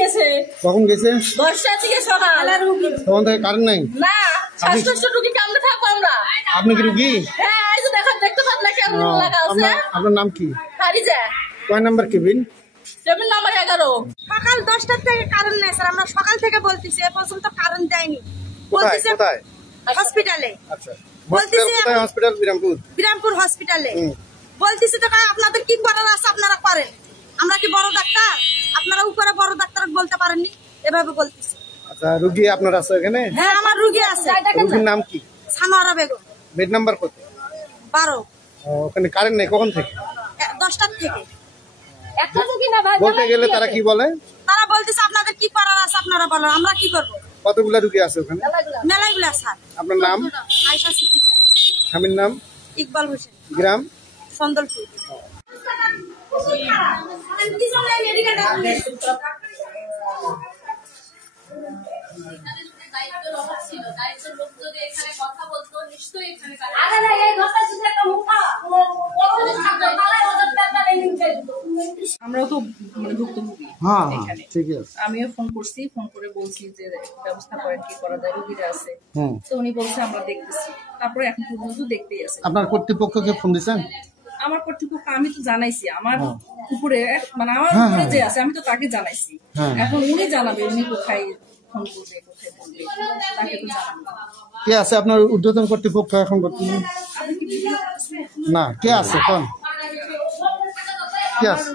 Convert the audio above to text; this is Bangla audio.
গেছে। কখন গেছে? 10টা থেকে সকাল। তখন থেকে কারেন্ট নাই? না, শ্বাসকষ্ট রোগী কেমনে থাকবো আমরা? আপনি কি রোগী? হ্যাঁ, এই যে দেখতে পান না কেমন লাগা আছে। আপনার নাম কি? হারিজা। কয় নাম্বার কেবিন? Cabin number 11। সকাল 10টা থেকে কারেন্ট নেই স্যার, আমরা সকাল থেকে বলতেছি, এ পর্যন্ত কারেন্ট দেয়নি। বলতেছে কোথায়? হসপিটালে। আচ্ছা, বলতেছে কোথায় হসপিটাল? বিরামপুর হসপিটালে। বলতেছি তো আপনাদের কি করার আছে আপনারা করেন, আমরা কি বড় ডাক্তার? আপনারা উপরে বড় ডাক্তার বলতে পারেননি, এভাবে বলতেছি। আচ্ছা, রোগী আপনার আছে এখানে? হ্যাঁ, আমার রোগী আছে। রোগীর নাম কি? সানোয়ারা বেগম। বেড নাম্বার কত? 12। ওখানে কারেন্ট নেই কখন থেকে? 10টার থেকে। একটা রোগী না ভাই, বলতে গেলে তারা কি বলে? তারা বলতেছে আপনাদের কি করার আছে আপনারা বলেন, আমরা কি করব? কতগুলা রোগী আছে ওখানে? মেলাইগুলা স্যার। আপনার নাম? আয়েশা সিদ্দিকা। স্বামীর নাম? ইকবাল হোসেন। গ্রাম? সন্দলপুর। আমরাও তো ভুক্তভোগী এখানে। আমিও ফোন করছি, ফোন করে বলছি যে ব্যবস্থা করেন, কি করা যায়, রোগীরা আছে। তো উনি বলছে আমরা দেখতেছি। তারপরে এখন পর্যন্ত দেখতেই আছে। আপনার কর্তৃপক্ষকে ফোন দিয়েছেন? আমার কর্তৃপক্ষ আমি তো জানাইছি, আমার উপরে মানে আমার উপরে যে আছে আমি তো তাকে জানাইছি। এখন উনি জানাবে উনি কোথায় ফোন করবে, কোথায় বলবে, তাকে তো জানাবো। কে আছে আপনার ঊর্ধ্বতন কর্তৃপক্ষ এখন বর্তমানে? না, কে আছে কোন? কে আছে?